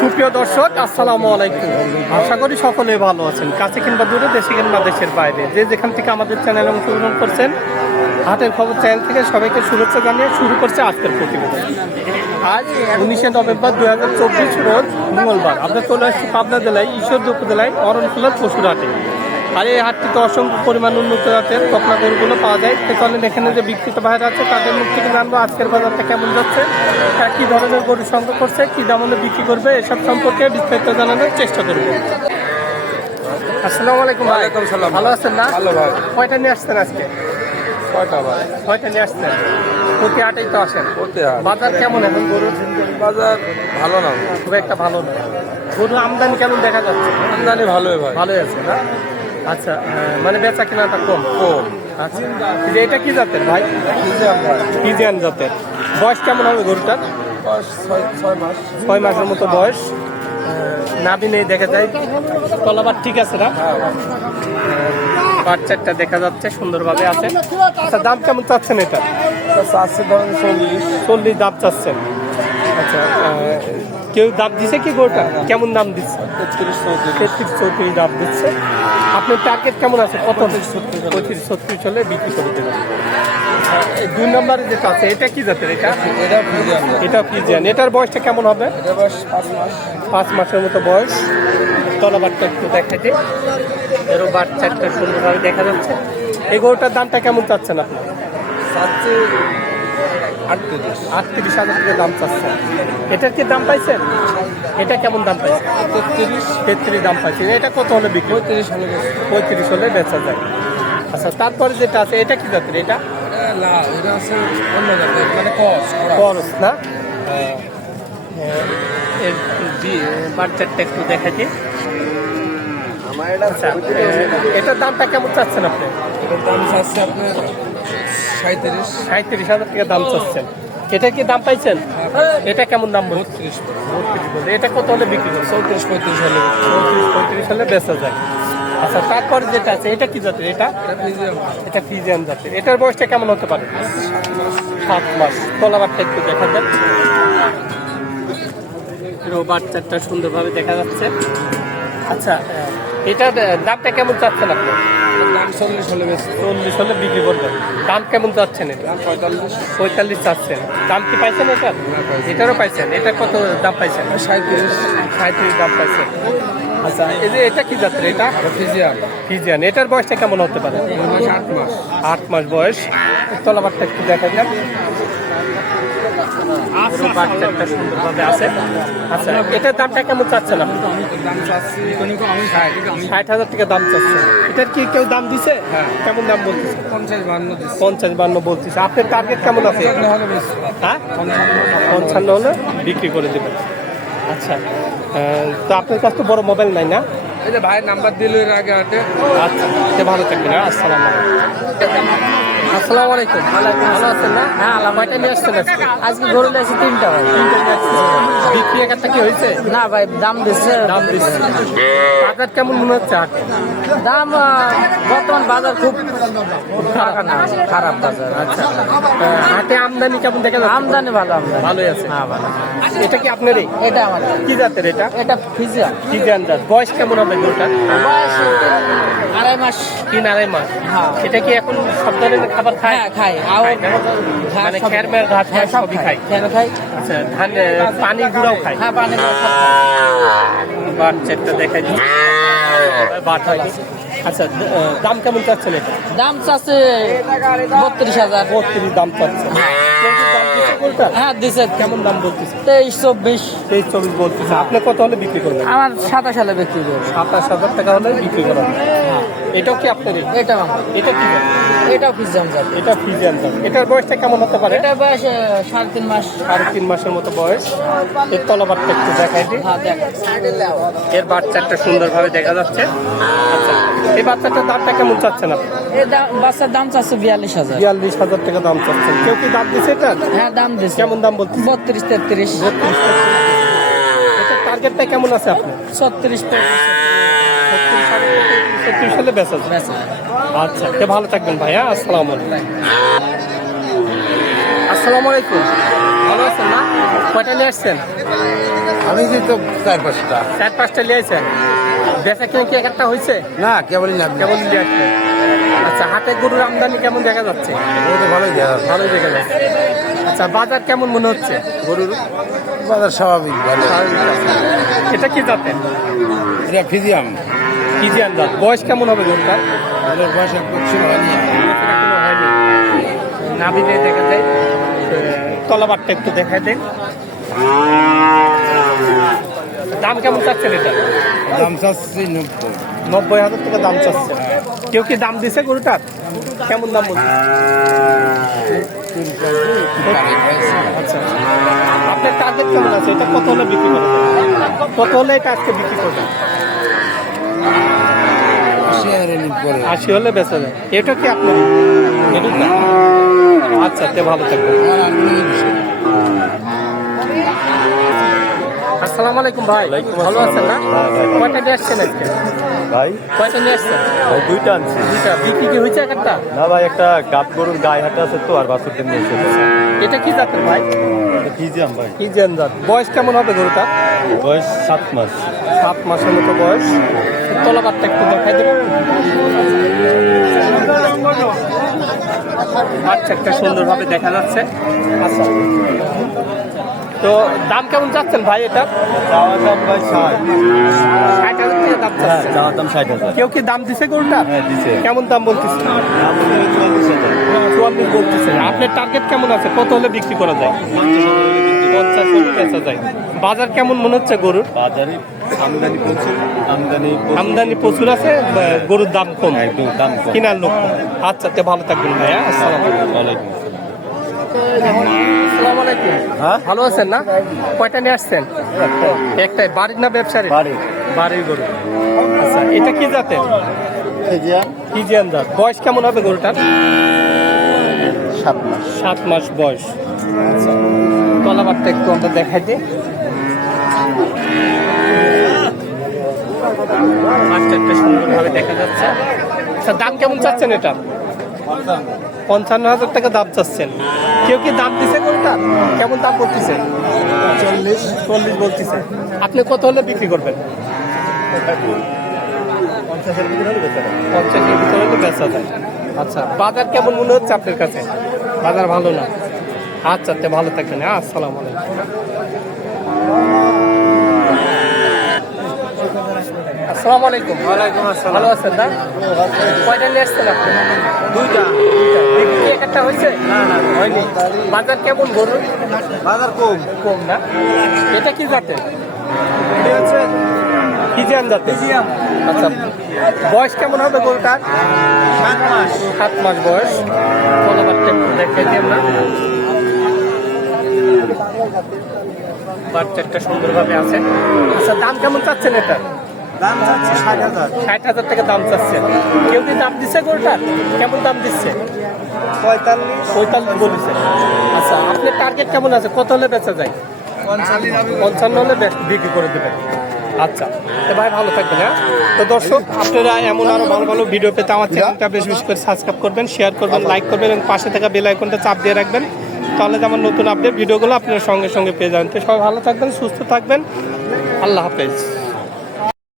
সুপ্রিয় দর্শক, আসসালামু আলাইকুম। আশা করি সকলে ভালো আছেন। কাছে কিংবা দূরে, দেশে কিংবা দেশের বাইরে। যে যেখান থেকে আমাদের চ্যানেল অংশগ্রহণ করছেন হাতের খবর চ্যানেল থেকে সবাইকে শুভেচ্ছা জানিয়ে শুরু করছে আজকের প্রতিবেদন। আজ উনিশে নভেম্বর দু হাজার চব্বিশ রোজ মঙ্গলবার। আমরা চলে আসছি পাবনা জেলায়, ঈশ্বরদী উপজেলায় অরণখোলার পশুর হাটে। আর এই হাটটিতে অসংখ্য পরিমাণ উন্নত জাতের কপড়া গরুগুলো পাওয়া যায়। তো চলেন এখানে যে বিক্রিত ভাইরা আছে তাদের মুখ থেকে জানব আজকের বাজারটা কেমন যাচ্ছে তারা কী ধরনের গরু সংগ্রহ করছে কী দামে বিক্রি করবে এসব সম্পর্কে বিস্তারিত জানানোর চেষ্টা করব। আসসালামু আলাইকুম ওয়ালাইকুম সালাম। ভালো আছেন না? ভালো ভাই। কয়টা নিয়ে আসছেন আজকে? কয়টা ভাই? কয়টা নিয়ে আসছেন? প্রতি হাটেই তো আসেন। প্রতি বাজার কেমন এখন গরুর? বাজার ভালো না। খুব একটা ভালো না। গরু আমদানি কেমন দেখা যাচ্ছে? আমদানি ভালোই ভাই। ভালোই আছে না? আচ্ছা মানে বেচা কেনাটা কম? কম। আচ্ছা এটা কি জাতের ভাই? ফিজিয়ান জাতের। বয়স কেমন হবে গরুটার? ছয় ছয় মাস। ছয় মাসের মতো বয়স। আহ, নেই দেখা যায়। তলাবার ঠিক আছে না? বাচ্চাটা দেখা যাচ্ছে সুন্দরভাবে আছে। আচ্ছা দাম কেমন চাচ্ছেন এটা? চারশো ধরেন চল্লিশ। চল্লিশ দাম চাচ্ছেন। আচ্ছা কেউ দাম দিছে কি গরুটা কেমন দাম দিচ্ছে? তেত্রিশ চৌত্রিশ দাম দিচ্ছে। আপনার টার্গেট কেমন আছে? কত? পঁয়ত্রিশ ছত্রিশ হলে বিক্রি করে দেবেন। দুই নম্বরে যেটা আছে এটা কি জাতের এটা? এটা ফিজিয়ান এটা এটার বয়সটা কেমন হবে? পাঁচ মাসের মতো বয়স। তলাবারটা একটু দেখাতে এরও বাচ্চাটা সুন্দরভাবে দেখা যাচ্ছে। এই গরুটার দামটা কেমন চাচ্ছেন আপনি? আটত্রিশ। আটত্রিশ হাজার টাকা দাম চাচ্ছেন এটার কি দাম পাইছেন এটা কেমন দাম পাইছেন তেত্রিশ। তেত্রিশ দাম পাইছেন এটা কত হলে বিক্রি পঁয়ত্রিশ হলে পঁয়ত্রিশ হলে বেচা যায়। আচ্ছা তারপরে যেটা আছে এটা কি জাতের এটা? মানে খরচ না? এর বাচ্চারটা একটু এটা আচ্ছা এটার দামটা কেমন চাচ্ছেন আপনি? এটার দাম চাচ্ছে আপনার সাঁত্রিশ সাঁত্রিশ হাজার টাকা দাম চাচ্ছেন। এটা কি দাম পাইছেন? এটা কেমন দাম বত্রিশ এটা কত হলে বিক্রি করছে চৌত্রিশ পঁয়ত্রিশ হলে চৌত্রিশ পঁয়ত্রিশ হলে বেচা যায়। আচ্ছা তারপরে যেটা আছে এটা কি জাতের এটা? এটা ফিজিয়ান জাতের। এটার বয়সটা কেমন হতে পারে? সাত মাস। তলাবারটা একটু দেখা যায় এরও বাচ্চাটা সুন্দরভাবে দেখা যাচ্ছে। আচ্ছা এটার দামটা কেমন চাচ্ছেন আপনি? দাম চল্লিশ হলে বেশি চল্লিশ হলে বিক্রি করবেন দাম কেমন যাচ্ছেন এটা? পঁয়তাল্লিশ পঁয়তাল্লিশ চাচ্ছেন। দাম কি পাইছেন এটা। এটারও পাইছেন। এটা কত দাম পাইছেন? সাঁত্রিশ সাঁত্রিশ দাম পাইছেন। আচ্ছা এই যে এটা কি যাত্রা এটা? ফিজিয়ান। ফিজিয়ান। এটার বয়সটা কেমন হতে পারে? আট মাস। আট মাস বয়স। তলাবারটা একটু দেখা যাক। পুরো বাচ্চাটা সুন্দরভাবে আছে। আচ্ছা এটার দামটা কেমন চাচ্ছেন আপনি? চাচ্ছি ষাট হাজার টাকা দাম চাচ্ছেন। এটার কি কেউ দাম দিছে? হ্যাঁ। কেমন দাম বলতেছে? পঞ্চাশ বান্ন বলতেছে। আপনার টার্গেট কেমন আছে? হ্যাঁ? পঞ্চান্ন। হলে বিক্রি করে দেবেন। আচ্ছা তো আপনার কাছে তো বড় মোবাইল নাই না? এই যে ভাইয়ের নাম্বার দিল এর আগে হাটে। আচ্ছা ভালো থাকবেন হ্যাঁ আসসালামু আলাইকুম। আসসালামু আলাইকুম। ভালো আছেন না? হ্যাঁ আল্লাহ কয়টা নিয়ে আসছেন আজকে। আজকে গরু তিনটা ভাই। তিনটে নিয়ে আসছেন। বিক্রি একটা কি হয়েছে? না ভাই দাম দিচ্ছে দাম দিচ্ছে বাজার কেমন মনে হচ্ছে? দাম বর্তমান বাজার খুব খারাপ না খারাপ বাজার আচ্ছা। হাটে আমদানি কেমন দেখা যাচ্ছে? আমদানি ভালো আমদানি। ভালোই আছে। হ্যাঁ ভালো। এটা কি আপনারই? এটা আমার কি জাতের এটা? এটা ফিজিয়া কি জান জাত। বয়স কেমন হবে গরুটার? বয়স মাস তিন আড়াই মাস হ্যাঁ। এটা কি এখন সব ধরনের খাবার খায়? হ্যাঁ খায়। না? ঘাস মানে খের মের ঘাস হ্যাঁ, সব সব সবই খায়। খের খাই আচ্ছা ধান পানি গুঁড়াও খায়? হ্যাঁ পানি। বাচ্চাটা দেখাই আচ্ছা দাম কেমন চাচ্ছেন এটা? দাম চাচ্ছে বত্রিশ হাজার। বত্রিশ দাম চাচ্ছে। দিচ্ছে? হ্যাঁ দিছে কেমন দাম বলতেছে? তেইশ চব্বিশ। তেইশ চব্বিশ বলতেছে। আপনি কত হলে বিক্রি করবেন? আমার সাতাশ বিক্রি সাতাশ হাজার টাকা হলে বিক্রি করা এটাও কি আপনার এটা এটা কি? ফিজিয়াম এটা জাত। এটার বয়সটা কেমন হতে পারে? এটা বয়স সাড়ে তিন মাস। সাড়ে তিন মাসের মতো বয়স। এর তলাবারটা একটু দেখাই দিই। হ্যাঁ এর বাচ্চাটা সুন্দরভাবে দেখা যাচ্ছে। আচ্ছা এই বাচ্চাটার দামটা কেমন চাচ্ছেন আপনি? বাচ্চার দাম চাচ্ছে বিয়াল্লিশ হাজার। বিয়াল্লিশ হাজার টাকা দাম চাচ্ছেন। কেউ কি দাম দিছে? এটা? হ্যাঁ দাম দিচ্ছে কেমন দাম বলতে বত্রিশ তেত্রিশ। এটা টার্গেটটা কেমন আছে আপনার? ছত্রিশ ছত্রিশ হলে বেচা যায়। আচ্ছা কে ভালো থাকবেন ভাইয়া আসসালামু আলাইকুম। আসসালামু আলাইকুম। ভালো আছেন না? কয়টা নিয়ে আসছেন? আমি যে তো চার পাঁচটা। চার পাঁচটা নিয়ে আসছেন? বেচা কিনে কি এক একটা হয়েছে না কেবলই না। আসছেন আচ্ছা হাতে গরুর আমদানি কেমন দেখা যাচ্ছে? ভালোই ভালোই দেখা যাচ্ছে। আচ্ছা বাজার কেমন মনে হচ্ছে? গরুর বাজার স্বাভাবিক এটা কি জাতের? এটা ফিজিয়াম। ফিজিয়ান জাত। বয়স কেমন হবে গরুটার? ওদের বয়স এক বছর হয়নি হয়নি দেখা যায়। তলাবারটা একটু দেখাই দেন। দাম কেমন চাচ্ছেন এটা? দাম চাচ্ছি নব্বই। নব্বই হাজার টাকা দাম চাচ্ছে। কেউ কি দাম দিছে গরুটার? কেমন দাম বলছে? আচ্ছা আপনার টার্গেট কেমন আছে? এটা কত হলে বিক্রি করবেন? কত হলে এটা আজকে বিক্রি করবেন? শেয়ারে নিন করে আশি হলে বেচা যায়। এটা কি আপনার? আচ্ছা তে ভালো থাকবেন। আসসালামু আলাইকুম ভাই। ভালো আছেন না? কয়টা নিয়ে আসছেন আজকে? ভাই? কয়টা নিয়ে আসছেন? ভাই দুইটা আনছি। দুইটা। বিক্রি কি হয়েছে একটা না ভাই একটা গাব গরুর গায়ে হাটে আছে তো আর বাছুরটা নিয়ে এসেছে এটা কি জাতের ভাই? ফিজিয়াম ভাই। কি জেন জাত? বয়স কেমন হবে গরুটা? বয়স সাত মাস। সাত মাসের মতো বয়স। তলাবারটা একটু দেখাই দেবেন বাচ্চাটা সুন্দরভাবে দেখা যাচ্ছে। আচ্ছা। তো দাম কেমন চাচ্ছেন ভাই এটা? দাম দাম হ্যাঁ দাম কেউ কি দাম দিছে গরুটা? হ্যাঁ দিছে। কেমন দাম বলতেছে? চুয়াল্লিশ বলতেছে। আপনার টার্গেট কেমন আছে? কত হলে বিক্রি করা যায়? পঞ্চাশ হলে বেচা যায়। বাজার কেমন মনে হচ্ছে গরুর? বাজারে আমদানি প্রচুর। আমদানি প্রচুর। আমদানি প্রচুর আছে গরুর দাম কম? হ্যাঁ, একটু দাম কম। কেনার লোক আচ্ছা তে ভালো থাকবেন ভাইয়া আসসালামু আলাইকুম। ওয়ালাইকুম আসসালাম। আসসালামু আলাইকুম। হ্যাঁ? ভালো আছেন না? কয়টা নিয়ে আসছেন? একটাই বাড়ির না ব্যবসার বাড়ির। বাড়ির গরু। আচ্ছা এটা কি জাতের? ফিজিয়ান। জাত। বয়স কেমন হবে গরুটার? সাত মাস। সাত মাস বয়স। আচ্ছা তলাবারটা একটু আমরা দেখাই দিই। সুন্দরভাবে দেখা যাচ্ছে। আচ্ছা দাম কেমন চাচ্ছেন এটা? পঞ্চান্ন হাজার টাকা দাম চাচ্ছেন। কেউ কি দাম দিছে কোনটা কেমন দাম বলতেছে? চল্লিশ। চল্লিশ বলতেছে। আপনি কত হলে বিক্রি করবেন? পঞ্চাশের ভিতরে বেচা যায়। আচ্ছা বাজার কেমন মনে হচ্ছে আপনার কাছে? বাজার ভালো না? আচ্ছা ভালো থাকবেন। হ্যাঁ আসসালামু আলাইকুম। আসসালামু আলাইকুম। ওয়ালাইকুম আসসালাম। ভালো আছেন না? কয়টা নিয়ে আসছেন আপনি? দুইটা। দুইটা। বিক্রি এক একটা হয়েছে? না না হয়নি। বাজার কেমন গরুর বাজার কম। কম না? এটা কি জাতের? ফিজিয়ান জাতের। আচ্ছা বয়স কেমন হবে গরুটার সাত মাস। সাত মাস বয়স। কলাবারটা দেখাই দিই আমরা বাচ্চাটা সুন্দরভাবে আছে। আচ্ছা দাম কেমন চাচ্ছেন এটা? দাম চাচ্ছে ষাট হাজার। ষাট হাজার টাকা দাম চাচ্ছেন কেউ কি দাম দিচ্ছে গরুটার কেমন দাম দিচ্ছে পঁয়তাল্লিশ। পঁয়তাল্লিশ বলেছে। আচ্ছা আপনার টার্গেট কেমন আছে? কত হলে বেচা যায়? পঞ্চান্ন হলে বিক্রি। করে দেবেন। আচ্ছা তো ভাই ভালো থাকবেন হ্যাঁ? তো দর্শক আপনারা এমন আরও ভালো ভালো ভিডিও পেতে আমার চ্যানেলটা বেশি বেশি করে সাবস্ক্রাইব করবেন শেয়ার করবেন লাইক করবেন এবং পাশে থাকা বেল আইকনটা চাপ দিয়ে রাখবেন। তাহলে যেমন নতুন আপডেট ভিডিওগুলো আপনার সঙ্গে সঙ্গে পেয়ে যাবেন। তো সবাই ভালো থাকবেন সুস্থ থাকবেন। আল্লাহ হাফেজ।